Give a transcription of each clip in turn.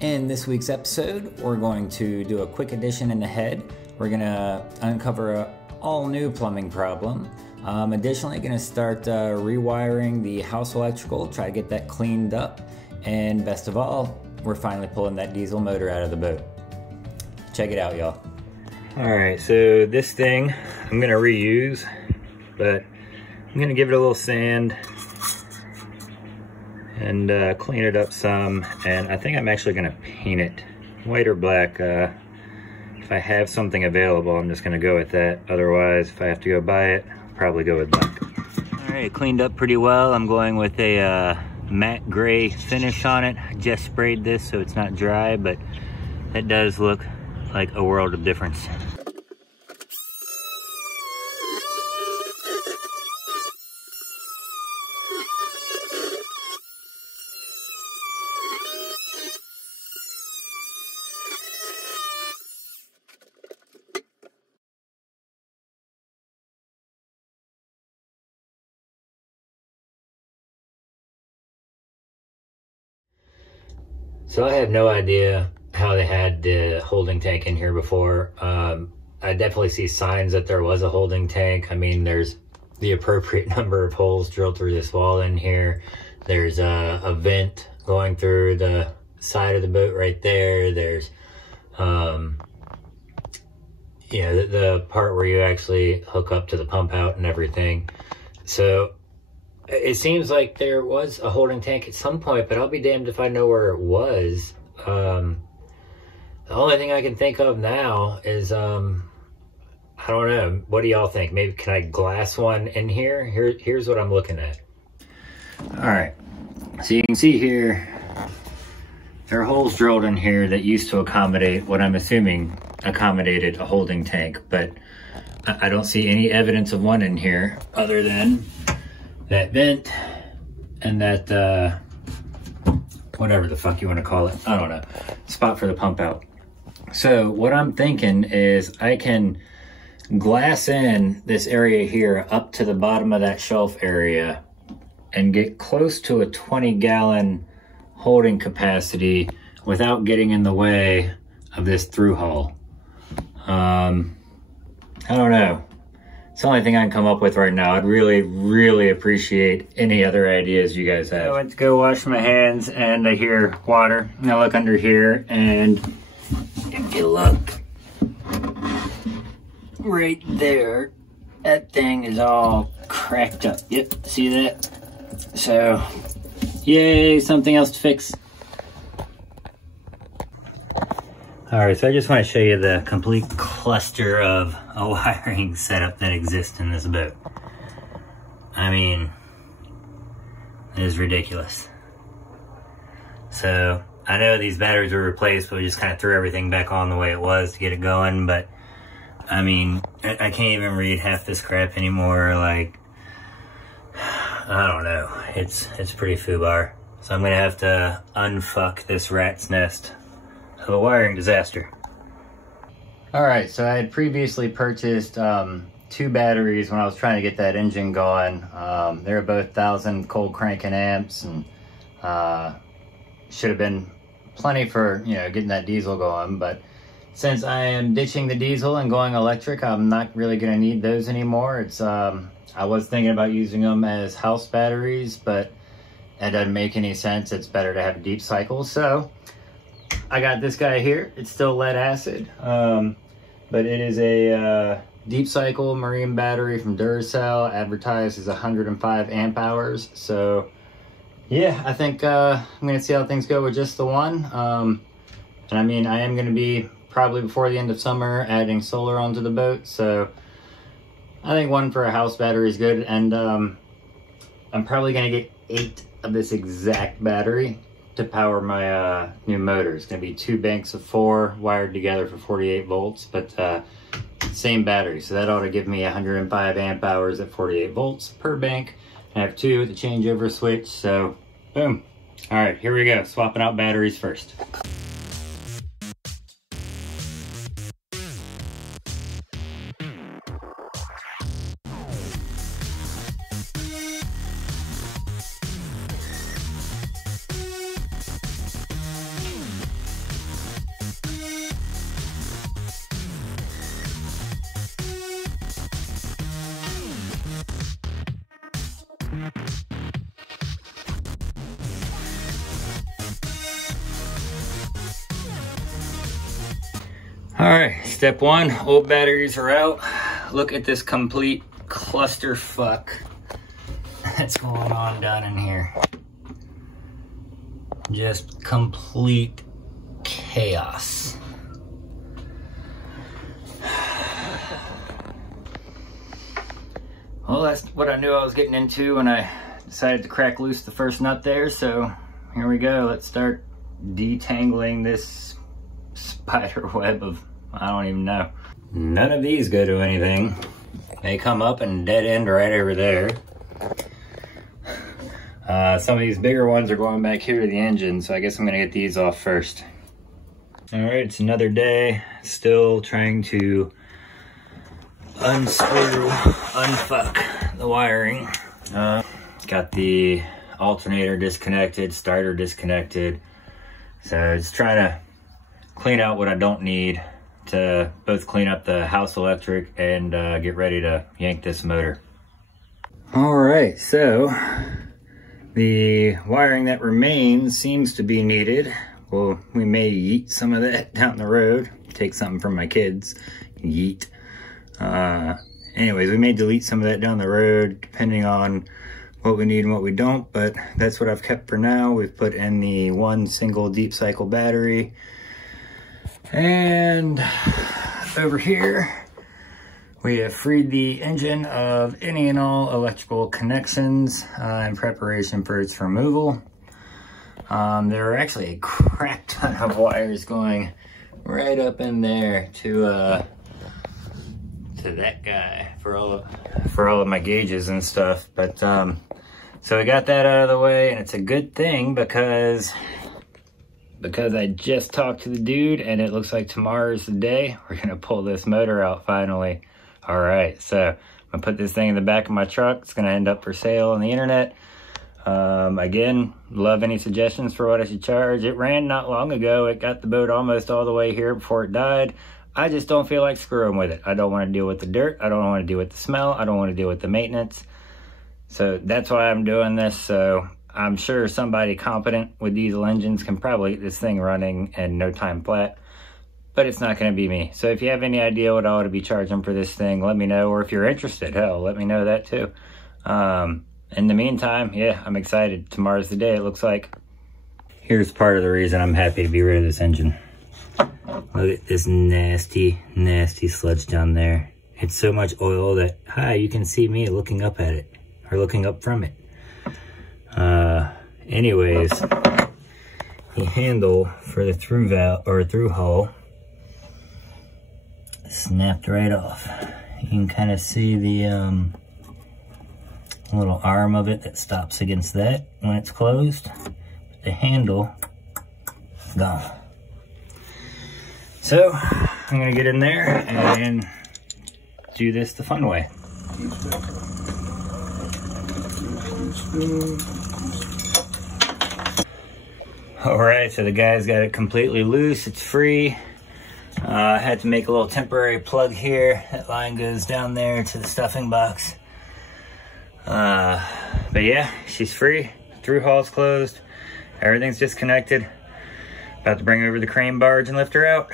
In this week's episode, we're going to do a quick addition in the head. We're going to uncover an all-new plumbing problem. Additionally, going to start rewiring the house electrical, try to get that cleaned up. And best of all, we're finally pulling that diesel motor out of the boat. Check it out, y'all. Alright, so this thing I'm going to reuse, but I'm going to give it a little sand and clean it up some, and I think I'm actually going to paint it white or black. If I have something available, I'm just going to go with that. Otherwise, if I have to go buy it, I'll probably go with black. Alright, cleaned up pretty well. I'm going with a matte gray finish on it. I just sprayed this so it's not dry, but that does look like a world of difference. So I have no idea how they had the holding tank in here before. I definitely see signs that there was a holding tank. I mean, there's the appropriate number of holes drilled through this wall in here. There's a vent going through the side of the boat right there. There's, you know, the part where you actually hook up to the pump out and everything. So it seems like there was a holding tank at some point, but I'll be damned if I know where it was. The only thing I can think of now is, I don't know. What do y'all think? Maybe can I glass one in here? Here's what I'm looking at. All right. So you can see here, there are holes drilled in here that used to accommodate what I'm assuming accommodated a holding tank, but I don't see any evidence of one in here other than that vent and that, whatever the fuck you want to call it, I don't know, spot for the pump out. So what I'm thinking is I can glass in this area here up to the bottom of that shelf area and get close to a 20-gallon holding capacity without getting in the way of this through hull. I don't know. It's the only thing I can come up with right now. I'd really appreciate any other ideas you guys have. I went to go wash my hands and I hear water. And I look under here and if you look right there, that thing is all cracked up. Yep, see that? So, yay, something else to fix. Alright, so I just want to show you the complete cluster of a wiring setup that exists in this boat. I mean, it is ridiculous. So, I know these batteries were replaced, but we just kind of threw everything back on the way it was to get it going, but I mean, I can't even read half this crap anymore. Like, I don't know. It's pretty foobar. So I'm gonna have to unfuck this rat's nest of a wiring disaster. Alright, so I had previously purchased 2 batteries when I was trying to get that engine going. They were both 1,000 cold cranking amps and should have been plenty for, you know, getting that diesel going, but since I am ditching the diesel and going electric, I'm not really going to need those anymore. It's I was thinking about using them as house batteries, but that doesn't make any sense. It's better to have a deep cycle. So I got this guy here. It's still lead acid, but it is a deep cycle marine battery from Duracell, advertised as 105 amp hours. So yeah, I think I'm gonna see how things go with just the one. And I mean, I am gonna be probably before the end of summer adding solar onto the boat. So I think one for a house battery is good. And I'm probably gonna get 8 of this exact battery to power my new motor. It's going to be 2 banks of 4 wired together for 48 volts, but same battery. So that ought to give me 105 amp hours at 48 volts per bank. I have 2 with the changeover switch, so boom. All right, here we go. Swapping out batteries first. All right, step one, old batteries are out. Look at this complete clusterfuck that's going on down in here. Just complete chaos. Well, that's what I knew I was getting into when I decided to crack loose the first nut there, so here we go. Let's start detangling this spider web of, I don't even know. None of these go to anything. They come up and dead end right over there. Some of these bigger ones are going back here to the engine, so I guess I'm gonna get these off first. All right, it's another day. Still trying to unscrew, unfuck the wiring. Got the alternator disconnected, starter disconnected. So just trying to clean out what I don't need to both clean up the house electric and get ready to yank this motor. All right, so the wiring that remains seems to be needed. Well, we may yeet some of that down the road. Take something from my kids, yeet. Anyways, we may delete some of that down the road depending on what we need and what we don't, but that's what I've kept for now. We've put in the one single deep cycle battery. And over here, we have freed the engine of any and all electrical connections in preparation for its removal. There are actually a crap ton of wires going right up in there to that guy for all of my gauges and stuff. But so we got that out of the way, and it's a good thing because I just talked to the dude and it looks like tomorrow's the day. We're gonna pull this motor out finally. All right, so I'm gonna put this thing in the back of my truck. It's gonna end up for sale on the internet. Again, love any suggestions for what I should charge. It ran not long ago. It got the boat almost all the way here before it died. I just don't feel like screwing with it. I don't want to deal with the dirt. I don't want to deal with the smell. I don't want to deal with the maintenance. So that's why I'm doing this. So I'm sure somebody competent with diesel engines can probably get this thing running in no time flat, but it's not going to be me. So if you have any idea what I ought to be charging for this thing, let me know. Or if you're interested, hell, let me know that too. In the meantime, yeah, I'm excited. Tomorrow's the day, it looks like. Here's part of the reason I'm happy to be rid of this engine. Look at this nasty, nasty sludge down there. It's so much oil that, hi, you can see me looking up at it, or looking up from it. Anyways, the handle for the through valve, or through hull, snapped right off. You can kind of see the little arm of it that stops against that when it's closed. The handle, gone. So, I'm gonna get in there and do this the fun way. Alright, so the guy's got it completely loose, it's free. I had to make a little temporary plug here. That line goes down there to the stuffing box. But yeah, she's free. Through hull's closed. Everything's disconnected. About to bring over the crane barge and lift her out.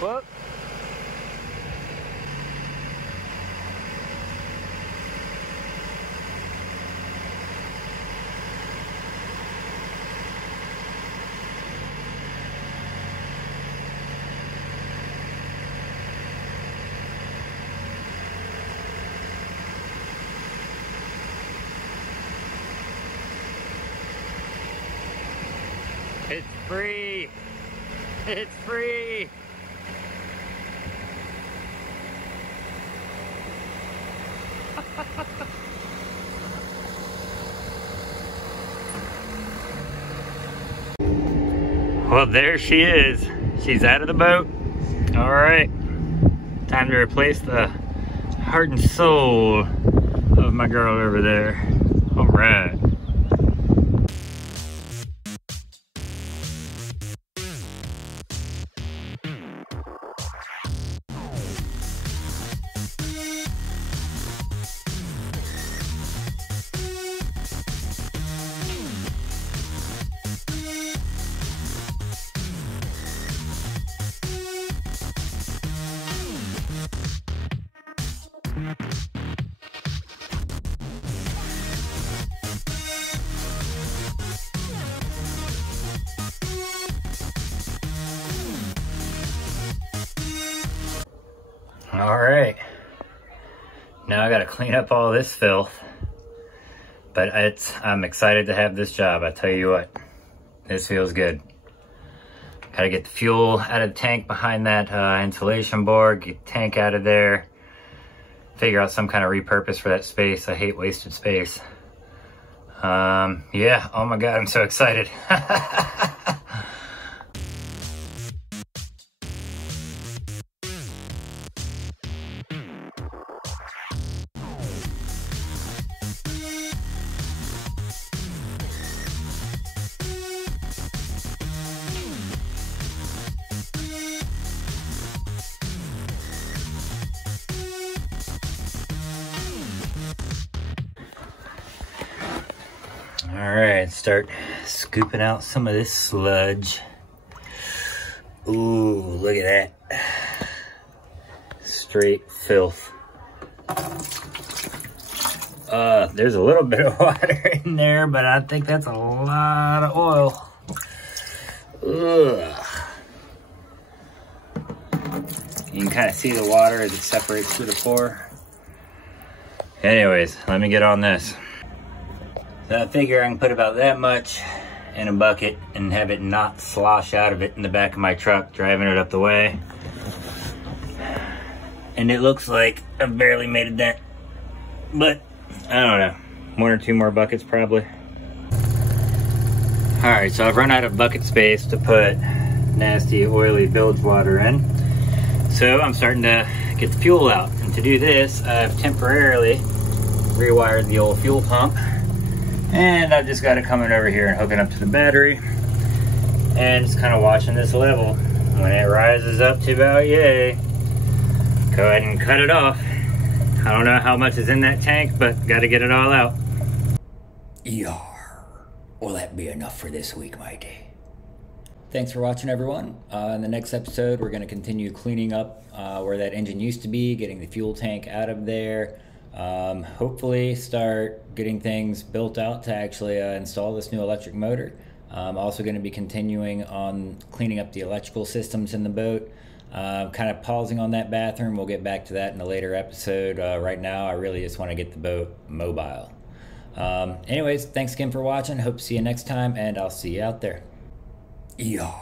What? It's free. It's free. Well, there she is. She's out of the boat. All right, time to replace the heart and soul of my girl over there. All right. All right, now I gotta clean up all this filth, but I'm excited to have this job. I tell you what, this feels good. Gotta get the fuel out of the tank behind that insulation board, get the tank out of there, figure out some kind of repurpose for that space. I hate wasted space. Yeah, oh my God, I'm so excited. All right, start scooping out some of this sludge. Ooh, look at that. Straight filth. There's a little bit of water in there, but I think that's a lot of oil. Ugh. You can kind of see the water as it separates through the pore. Anyways, let me get on this. So I figure I can put about that much in a bucket and have it not slosh out of it in the back of my truck, driving it up the way. And it looks like I've barely made a dent, but I don't know, 1 or 2 more buckets probably. All right, so I've run out of bucket space to put nasty oily bilge water in. So I'm starting to get the fuel out. And to do this, I've temporarily rewired the old fuel pump. And I've just got it coming over here and hooking up to the battery. And just kind of watching this level. When it rises up to about yay, go ahead and cut it off. I don't know how much is in that tank, but got to get it all out. Yar. Will that be enough for this week, matey? Thanks for watching, everyone. In the next episode, we're going to continue cleaning up where that engine used to be, getting the fuel tank out of there. Hopefully start getting things built out to actually install this new electric motor. I'm also going to be continuing on cleaning up the electrical systems in the boat. Kind of pausing on that bathroom. We'll get back to that in a later episode. Right now I really just want to get the boat mobile. Anyways, thanks again for watching. Hope to see you next time, and I'll see you out there. Yeah.